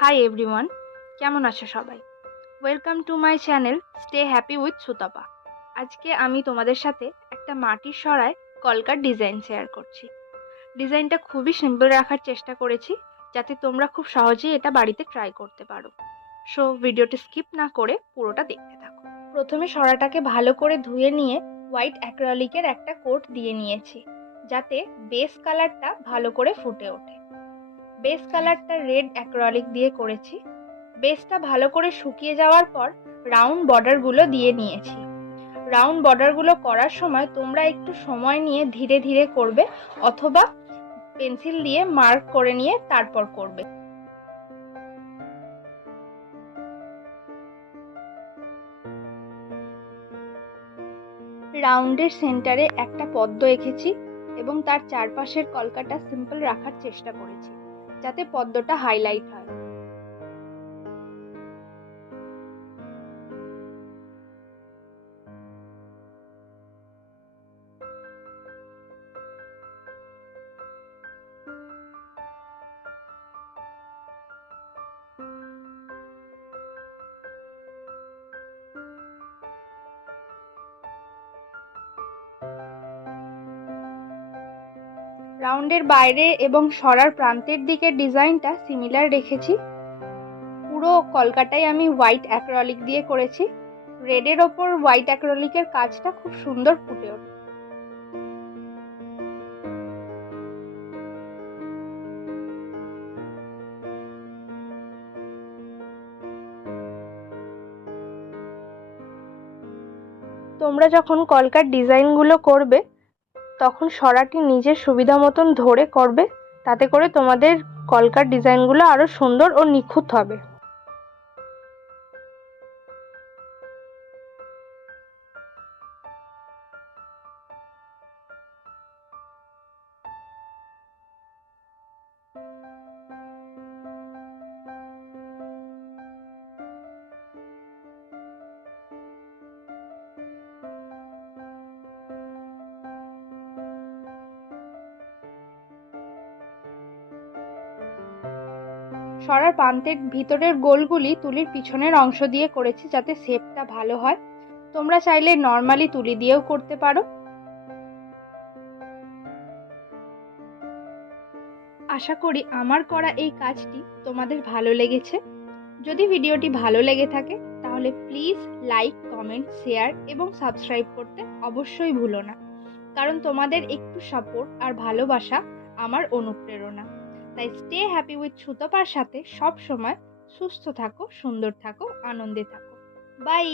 Hi everyone, কেমন আছো সবাই? Welcome to my channel stay happy with Sutapa. আজকে আমি তোমাদের সাথে একটা মাটির সরায় কলকার ডিজাইন শেয়ার করছি। ডিজাইনটা খুবই সিম্পল রাখার চেষ্টা করেছি যাতে তোমরা খুব সহজেই এটা বাড়িতে ট্রাই করতে পারো। সো ভিডিওটি স্কিপ না করে পুরোটা দেখতে থাকো। প্রথমে সরাটাকে ভালো করে ধুয়ে নিয়ে হোয়াইট অ্যাক্রিলিকের একটা কোট দিয়ে নিয়েছি যাতে বেস কালারটা ভালো করে ফুটে ওঠে। বেস কালারটা রেড অ্যাক্রিলিক দিয়ে করেছি। বেসটা ভালো করে শুকিয়ে যাওয়ার পর রাউন্ড বর্ডারগুলো দিয়ে নিয়েছি। রাউন্ড বর্ডারগুলো করার সময় তোমরা একটু সময় নিয়ে ধীরে ধীরে করবে অথবা পেন্সিল দিয়ে মার্ক করে নিয়ে তারপর করবে। রাউন্ডের সেন্টারে একটা পদ্ম এঁকেছি এবং তার চারপাশের কলকাটা সিম্পল রাখার চেষ্টা করেছি যাতে পদ্মটা হাইলাইট হয়। রাউন্ডের বাইরে এবং সরার প্রান্তের দিকের ডিজাইনটা সিমিলার রেখেছি। পুরো কলকাটাই আমি হোয়াইট অ্যাক্রিলিক দিয়ে করেছি। রেডের ওপর হোয়াইট অ্যাক্রিলিকের কাজটা খুব সুন্দর ফুটে ওঠে। তোমরা যখন কলকার ডিজাইনগুলো করবে তখন সরাটি নিজের সুবিধা মতন ধরে করবে, তাতে করে তোমাদের কলকার ডিজাইনগুলো আরো সুন্দর ও নিখুঁত হবে। সরার প্রান্তের ভিতরের গোলগুলি তুলির পিছনের অংশ দিয়ে করেছি যাতে শেপটা ভালো হয়। তোমরা চাইলে নর্মালি তুলি দিয়েও করতে পারো। আশা করি আমার করা এই কাজটি তোমাদের ভালো লেগেছে। যদি ভিডিওটি ভালো লেগে থাকে তাহলে প্লিজ লাইক, কমেন্ট, শেয়ার এবং সাবস্ক্রাইব করতে অবশ্যই ভুলো না, কারণ তোমাদের একটু সাপোর্ট আর ভালোবাসা আমার অনুপ্রেরণা। তাই স্টে হ্যাপি উইথ সুতপার সাথে সব সময় সুস্থ থাকো, সুন্দর থাকো, আনন্দে থাকো। বাই।